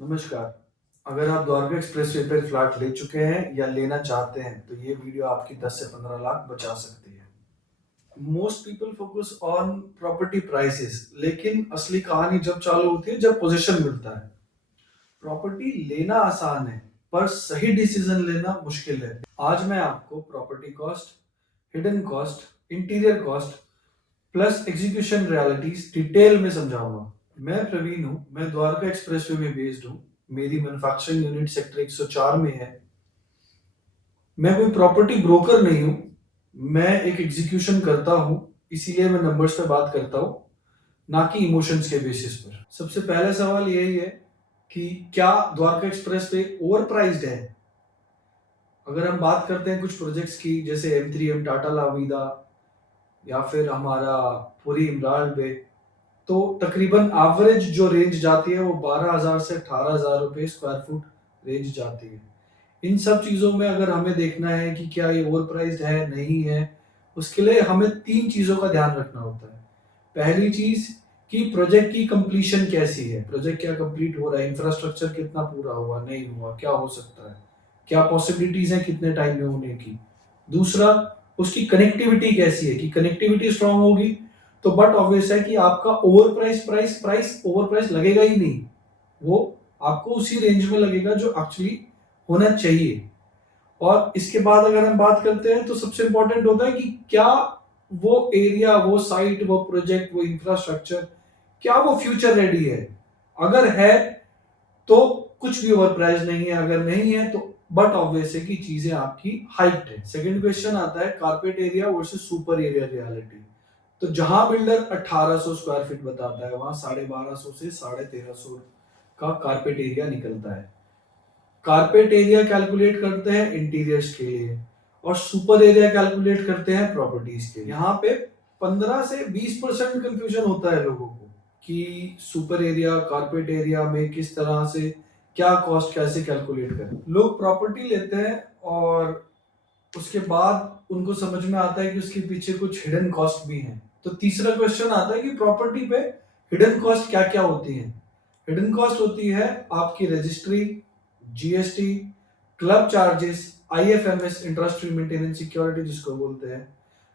नमस्कार। अगर आप द्वारका एक्सप्रेसवे पे फ्लैट ले चुके हैं या लेना चाहते हैं तो ये वीडियो आपकी 10 से 15 लाख बचा सकती है। Most people focus on property prices, लेकिन असली कहानी जब चालू होती है जब पोजीशन मिलता है। प्रॉपर्टी लेना आसान है पर सही डिसीजन लेना मुश्किल है। आज मैं आपको property cost, hidden cost, interior cost plus execution realities detail में समझाऊंगा। मैं प्रवीण हूँ, मैं द्वारका एक्सप्रेसवे में बेस्ड हूँ। मेरी मैन्युफैक्चरिंग यूनिट सेक्टर 104 में है। मैं कोई प्रॉपर्टी ब्रोकर नहीं हूँ, मैं एक एग्जीक्यूशन करता हूँ, इसीलिए मैं नंबर्स पे बात करता हूँ, ना कि इमोशंस के बेसिस पर। सबसे पहला सवाल यही है कि क्या द्वारका एक्सप्रेस पे ओवर प्राइस्ड है? अगर हम बात करते हैं कुछ प्रोजेक्ट्स की, जैसे M3M टाटा लावीदा या फिर हमारा पूरी इमराल्ड बे, तो तकरीबन एवरेज जो रेंज जाती है वो 12,000 से 18,000 रुपए स्क्वायर फुट रेंज जाती है। इन सब चीज़ों में अगर हमें देखना है कि क्या ये ओवर प्राइस्ड है नहीं है, उसके लिए हमें तीन चीज़ों का ध्यान रखना होता है। पहली चीज़ कि प्रोजेक्ट की कंप्लीशन कैसी है, प्रोजेक्ट क्या कंप्लीट हो रहा है, इंफ्रास्ट्रक्चर कितना पूरा हुआ नहीं हुआ, क्या हो सकता है, क्या पॉसिबिलिटीज है कितने टाइम में होने की। दूसरा, उसकी कनेक्टिविटी कैसी है, कि कनेक्टिविटी स्ट्रांग होगी तो बट ऑब्वियस है कि आपका ओवर प्राइस ओवर प्राइस लगेगा ही नहीं, वो आपको उसी रेंज में लगेगा जो एक्चुअली होना चाहिए। और इसके बाद अगर हम बात करते हैं तो सबसे इंपॉर्टेंट होता है कि क्या वो एरिया, वो साइट, वो प्रोजेक्ट, वो इंफ्रास्ट्रक्चर, क्या वो फ्यूचर रेडी है। अगर है तो कुछ भी ओवर प्राइस नहीं है, अगर नहीं है तो बट ऑब्वियस है कि चीजें आपकी हाइट है। सेकंड क्वेश्चन आता है carpet area versus super area reality. तो जहां बिल्डर 1800 स्क्वायर फीट बताता है वहां 1250 से 1350 का कारपेट एरिया निकलता है। कारपेट एरिया कैलकुलेट करते हैं इंटीरियर्स के लिए और सुपर एरिया कैलकुलेट करते हैं प्रॉपर्टीज के लिए। यहाँ पे 15 से 20% कंफ्यूजन होता है लोगों को कि सुपर एरिया कारपेट एरिया में किस तरह से क्या कॉस्ट कैसे कैलकुलेट करें। लोग प्रॉपर्टी लेते हैं और उसके बाद उनको समझ में आता है कि उसके पीछे कुछ हिडन कॉस्ट भी है। तो तीसरा क्वेश्चन आता है कि प्रॉपर्टी पे हिडन कॉस्ट क्या क्या होती है। हिडन कॉस्ट होती है आपकी registry, GST, club charges, IFMS interest free maintenance security जिसको बोलते हैं।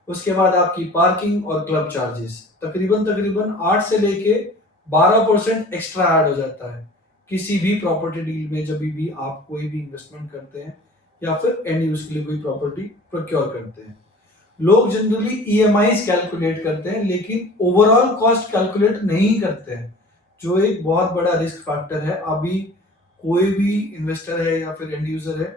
उसके बाद आपकी पार्किंग और क्लब चार्जेस तकरीबन तकरीबन 8 से लेके 12% एक्स्ट्रा ऐड हो जाता है किसी भी प्रॉपर्टी डील में, जब भी आप कोई भी इन्वेस्टमेंट करते हैं या फिर एंड यूज के लिए कोई प्रॉपर्टी प्रोक्योर करते हैं। लोग जनरली ईएमआईज कैलकुलेट करते हैं लेकिन ओवरऑल कॉस्ट कैलकुलेट नहीं करते हैं, जो एक बहुत बड़ा रिस्क फैक्टर है। अभी कोई भी इन्वेस्टर है या फिर एंड यूजर है,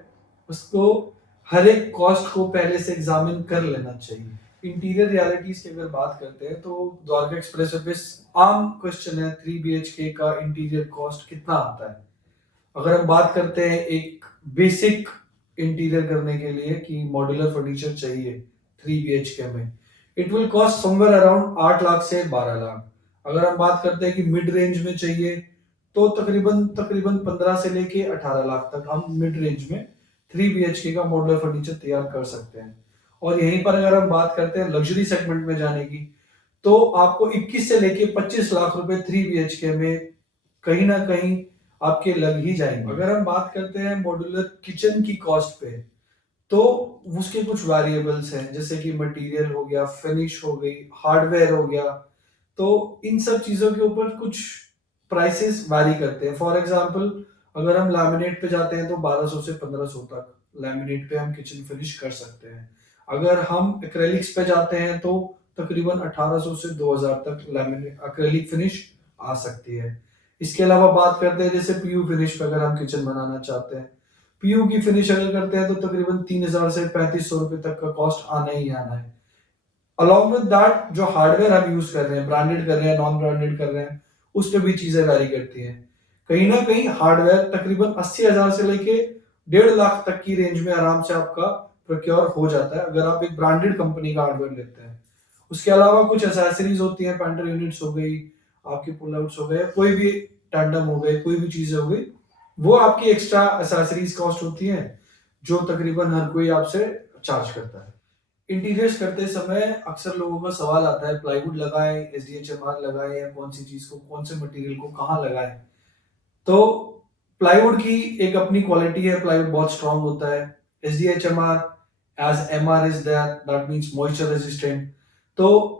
उसको हर एक कॉस्ट को पहले से एग्जामिन कर लेना चाहिए। इंटीरियर रियलिटीज की अगर बात करते हैं तो द्वारका एक्सप्रेस पे आम क्वेश्चन है 3 BHK का इंटीरियर कॉस्ट कितना आता है। अगर हम बात करते हैं एक बेसिक इंटीरियर करने के लिए कि मॉड्यूलर फर्नीचर चाहिए 3 BHK में, it will cost somewhere around 8 lakh से 12 लाख। अगर हम बात करते हैं कि मिड रेंज में चाहिए तो तकरीबन तकरीबन 15 से लेके 18 लाख तक हम मिड रेंज में 3 BHK का मॉड्यूलर फर्नीचर तैयार कर सकते हैं। और यहीं पर अगर हम बात करते हैं लग्जरी सेगमेंट में जाने की, तो आपको 21 से लेके 25 लाख रुपए 3 BHK में कहीं ना कहीं आपके लग ही जाएंगे। अगर हम बात करते हैं मॉड्यूलर किचन की कॉस्ट पे, तो उसके कुछ वेरिएबल्स हैं, जैसे कि मटेरियल हो गया, फिनिश हो गई, हार्डवेयर हो गया। तो इन सब चीजों के ऊपर कुछ प्राइसेस वैरी करते हैं। फॉर एग्जांपल, अगर हम लैमिनेट पे जाते हैं तो 1200 से 1500 तक लैमिनेट पे हम किचन फिनिश कर सकते हैं। अगर हम एक्रेलिक्स पे जाते हैं तो तकरीबन 1800 से 2000 तक लैमिनेट एक्रेलिक फिनिश आ सकती है। इसके अलावा बात करते हैं जैसे पीयू फिनिश पे, अगर हम किचन बनाना चाहते हैं, पीयू की फिनिश अगर करते हैं तो तकरीबन 3000 से 3500 रुपए तक का कॉस्ट आना ही आना है। अलॉन्ग विद दैट जो हार्डवेयर हम यूज कर रहे हैं, ब्रांडेड कर रहे हैं, नॉन ब्रांडेड कर रहे हैं, उस पर भी चीजें वैरी करती हैं। कहीं ना कहीं हार्डवेयर तकरीबन 80,000 से लेके 1.5 लाख तक की रेंज में आराम से आपका प्रोक्योर हो जाता है अगर आप एक ब्रांडेड कंपनी का हार्डवेयर लेते हैं। उसके अलावा कुछ एसेसरीज होती हैं, पेंटर यूनिट्स हो गई, आपकी पुल आउट्स हो गए, कोई भी टैंडम हो गए, कोई भी चीजें हो गई, वो आपकी एक्स्ट्रा एसेसरीज कॉस्ट होती है जो तकरीबन हर कोई आपसे चार्ज करता है। इंटीरियर्स करते समय अक्सर लोगों का सवाल आता है प्लाईवुड लगाएं, एसडीएचएमआर लगाएं, या कौन सी चीज को, कौन से मटेरियल को कहाँ लगाएं। तो प्लाईवुड की एक अपनी क्वालिटी है, प्लाईवुड बहुत स्ट्रांग होता है। SDHMR as MR is that means moisture resistant. तो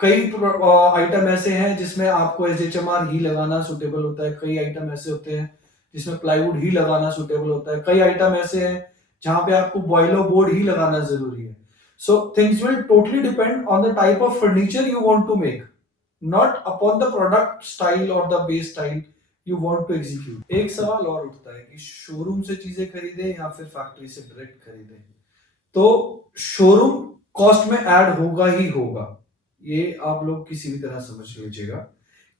कई आइटम ऐसे हैं जिसमें आपको SDHMR ही लगाना सुटेबल होता है, कई आइटम ऐसे होते हैं जिसमें प्लाईवुड ही लगाना सुटेबल होता है, कई आइटम ऐसे हैं जहां पे आपको बॉयलो बोर्ड ही लगाना जरूरी है। So things will totally depend on the type of furniture you want to make, not upon the product style और the base style you want to execute. एक सवाल और उठता है कि शोरूम से चीजें खरीदें या फिर फैक्ट्री से डायरेक्ट खरीदें। तो शोरूम कॉस्ट में ऐड होगा ही होगा, ये आप लोग किसी भी तरह समझ लीजिएगा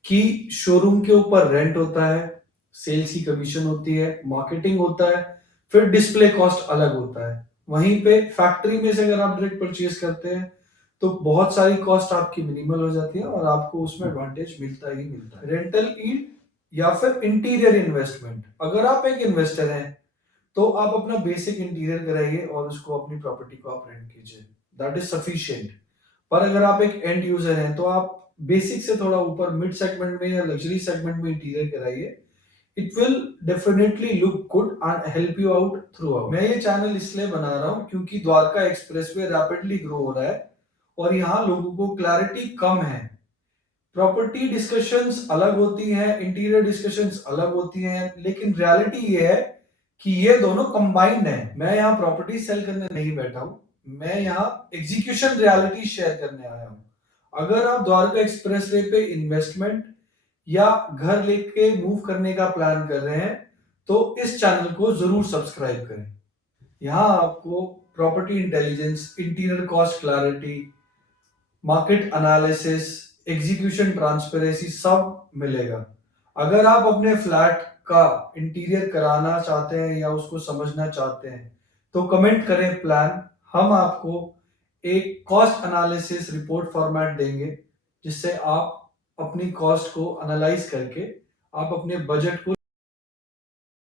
कि शोरूम के ऊपर रेंट होता है, सेल्स की कमीशन होती है, मार्केटिंग होता है, फिर डिस्प्ले कॉस्ट अलग होता है। वहीं पे फैक्ट्री में से अगर आप डायरेक्ट परचेज करते हैं तो बहुत सारी कॉस्ट आपकी मिनिमल हो जाती है और आपको उसमें एडवांटेज मिलता ही मिलता है। रेंटल ईल्ड या फिर इंटीरियर इन्वेस्टमेंट, अगर आप एक इन्वेस्टर हैं तो आप अपना बेसिक इंटीरियर कराइए और उसको अपनी प्रॉपर्टी को आप रेंट कीजिए, दैट इज सफिशिएंट। पर अगर आप एक एंड यूजर हैं तो आप बेसिक से थोड़ा ऊपर मिड सेगमेंट में या लग्जरी सेगमेंट में इंटीरियर कराइए। It will definitely look good and help you out through out. मैं ये चैनल इसलिए बना रहा हूँ क्योंकि द्वारका एक्सप्रेसवे रैपिडली ग्रो हो रहा है और यहाँ लोगों को क्लैरिटी कम है। प्रॉपर्टी डिस्कशंस अलग होती हैं, इंटीरियर डिस्कशंस अलग होती हैं, लेकिन रियलिटी ये है कि ये दोनों कंबाइंड है। मैं यहाँ प्रॉपर्टी सेल करने नहीं बैठा हूँ, मैं यहाँ एग्जीक्यूशन रियलिटी शेयर करने आया हूँ। अगर आप द्वारका एक्सप्रेसवे पे इन्वेस्टमेंट या घर लेके मूव करने का प्लान कर रहे हैं तो इस चैनल को जरूर सब्सक्राइब करें। यहाँ आपको property intelligence, interior cost clarity, market analysis, execution transparency सब मिलेगा। अगर आप अपने फ्लैट का इंटीरियर कराना चाहते हैं या उसको समझना चाहते हैं तो कमेंट करें प्लान, हम आपको एक कॉस्ट एनालिसिस रिपोर्ट फॉर्मेट देंगे जिससे आप अपनी कॉस्ट को एनालाइज करके आप अपने बजट को